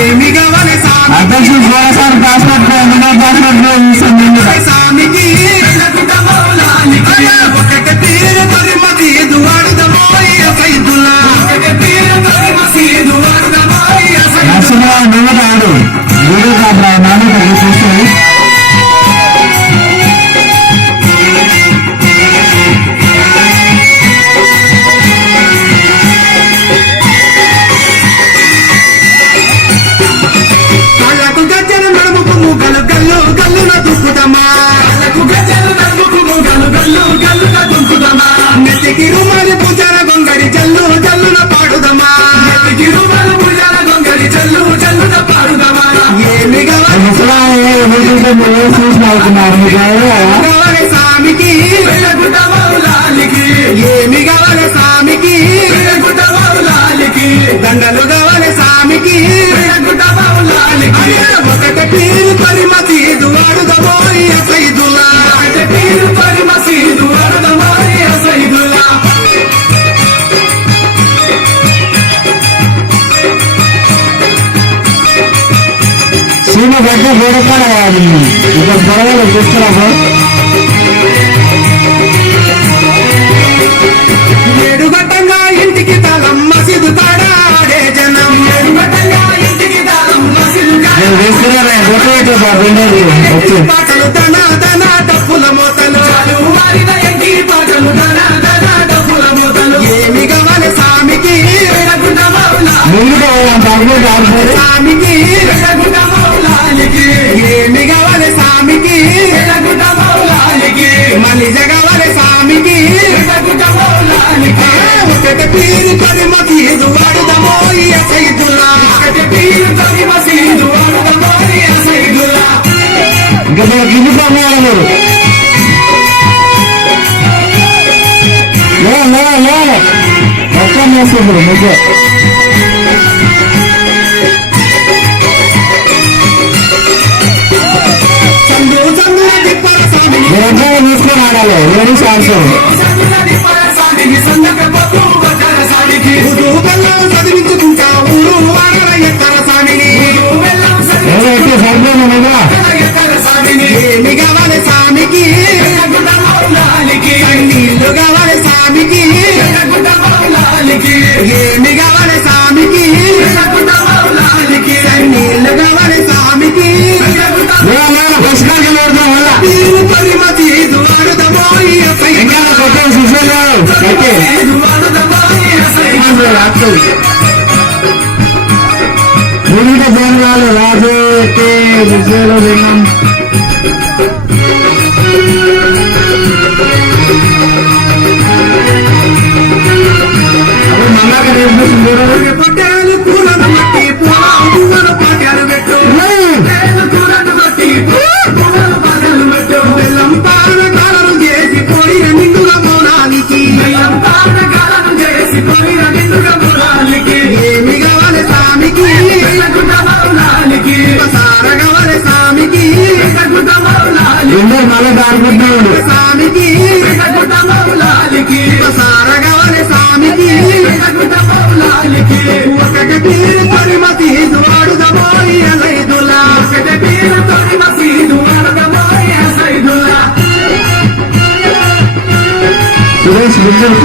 ఏమి కావాలి అధ్యక్షుడు సార్ పాస్పోర్ట్ స్వామికి ఒకటి తీరు పది మసీదు వాడుదమోయ సైదులా మసీదు వాడుదమోయ నమ్మకాడు నాన్న చూస్తుంది నెత్తికి రుమాలి పూజార గొంగడి జల్లు జల్లున పాడుదమా నెత్తికి రుమాలి పూజార గొంగడి జల్లు జల్లున పాడుదమా ఏమి కావాలి స్వామికి ఏమి కావాలి స్వామికి దండలు కావాలి స్వామికి ఒకటి పీరు పరి మసీదు వాడుదమోయ సైదులా పీరు పరి మసీదు వాడుదమోయ సైదులా సీమ గడ్డ గొడవలు ఇక గొడవలు చూస్తున్నాము ఏడుగట్టంగా ఇంటికి తాళం మసీదు తాడాడే జనం ఏడుగట్టంగా ఇంటికి తాళం మసీదు పాటలు తన తన డప్పుల మోతలు పాటలు తన తన డప్పుల మోతలు ఏమి కావాలి స్వామికి స్వామికి ఏమి కావాలి స్వామికి మనిష కావాలి స్వామికి ఒకటి పీరు పది మసీదు వాడుదమోయ సైదులా ఒకటి పీరు పది మసీదు వాడుదమోయ సైదులా ఇంకా గిన్నె సమయాలు మొత్తం వేసుకుంటారు మీకు తీసుకొని ఆడాలి లేడీ సాంగ్స్ చదివించుకుంటా ఊరు వాడల ఎత్తర సామిని ఏమి కావాలి స్వామికి నీళ్లు కావాలి స్వామికి ఏమి కావాలి స్వామికి నీళ్లు కావాలి స్వామికి పీరు పరి మసీదు వాడుదమోయ జనరాలు రాజు విజయలో విన్నాం పట్టాలు పూలను మట్టి పూలను పాఠాలు పెట్టు బెల్లం పాన కాలను చేసి పోయిన నిండుగా మౌనానికి ఏమి కావాలి స్వామికి సార కావాలి స్వామికి మళ్ళీ దారుకుంటున్నాడు స్వామికి సార కావాలి స్వామికి ఒకటి తీరు పరి మసీదు వాడుదమోయ సైదులా ఒకటి తీరు పరి మసీదు వాడుదమోయ సైదులా సురేష్ బిడ్డలు